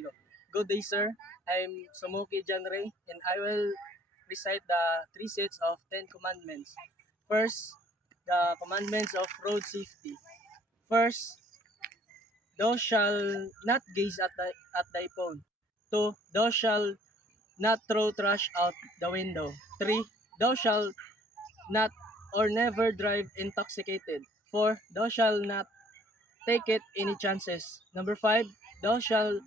Okay, go. Good day, sir. I'm Sumoki Janray, and I will recite the three sets of 10 commandments. First, the commandments of road safety. First, thou shalt not gaze at thy phone. Two, thou shalt not throw trash out the window. Three, thou shalt not or never drive intoxicated. Four, thou shalt not take it any chances. Number five, thou shalt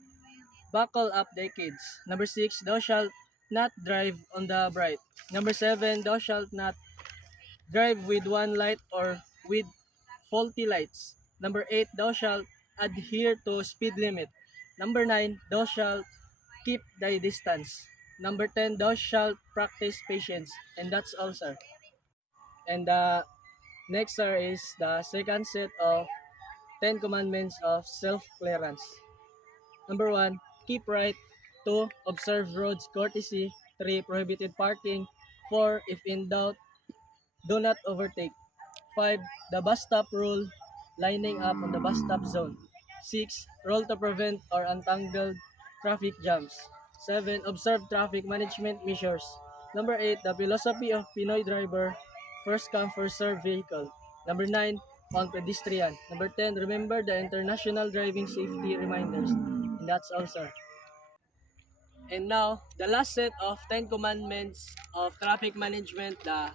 buckle up thy kids. Number six, thou shalt not drive on the bright. Number seven, thou shalt not drive with one light or with faulty lights. Number eight, thou shalt adhere to speed limit. Number nine, thou shalt keep thy distance. Number 10, thou shalt practice patience. And that's all, sir. And the next, sir, is the second set of 10 commandments of self-clearance. Number 1, keep right. 2, observe roads courtesy. 3, prohibited parking. 4, if in doubt, do not overtake. 5, the bus stop rule, lining up on the bus stop zone. 6, rule to prevent or untangle traffic jams. 7, observe traffic management measures. Number 8, the philosophy of Pinoy driver, first come, first serve vehicle. Number 9, on pedestrian. Number 10, remember the international driving safety reminders. And that's all, sir. And now, the last set of 10 commandments of traffic management, the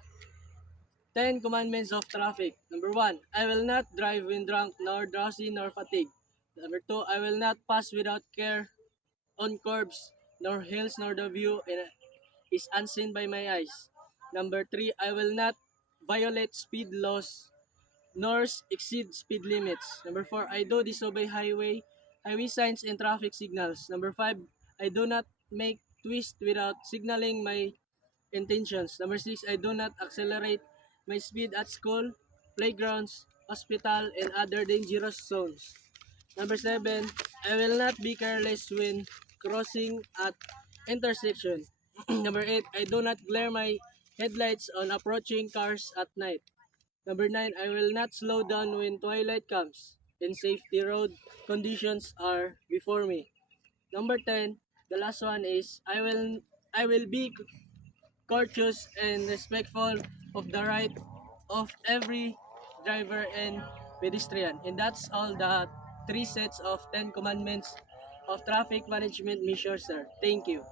10 commandments of traffic. Number 1, I will not drive when drunk, nor drowsy, nor fatigued. Number 2, I will not pass without care on curbs, nor hills, nor the view is unseen by my eyes. Number 3, I will not violate speed laws, nor exceed speed limits. Number 4, I do disobey highway signs and traffic signals. Number 5, I do not make twist without signaling my intentions. Number 6, I do not accelerate my speed at school, playgrounds, hospital, and other dangerous zones. Number 7, I will not be careless when crossing at intersection. Number 8, I do not glare my headlights on approaching cars at night. Number 9, I will not slow down when twilight comes and safety road conditions are before me. Number 10, the last one is I will be courteous and respectful of the right of every driver and pedestrian. And that's all the three sets of 10 commandments of traffic management measures, sir. Thank you.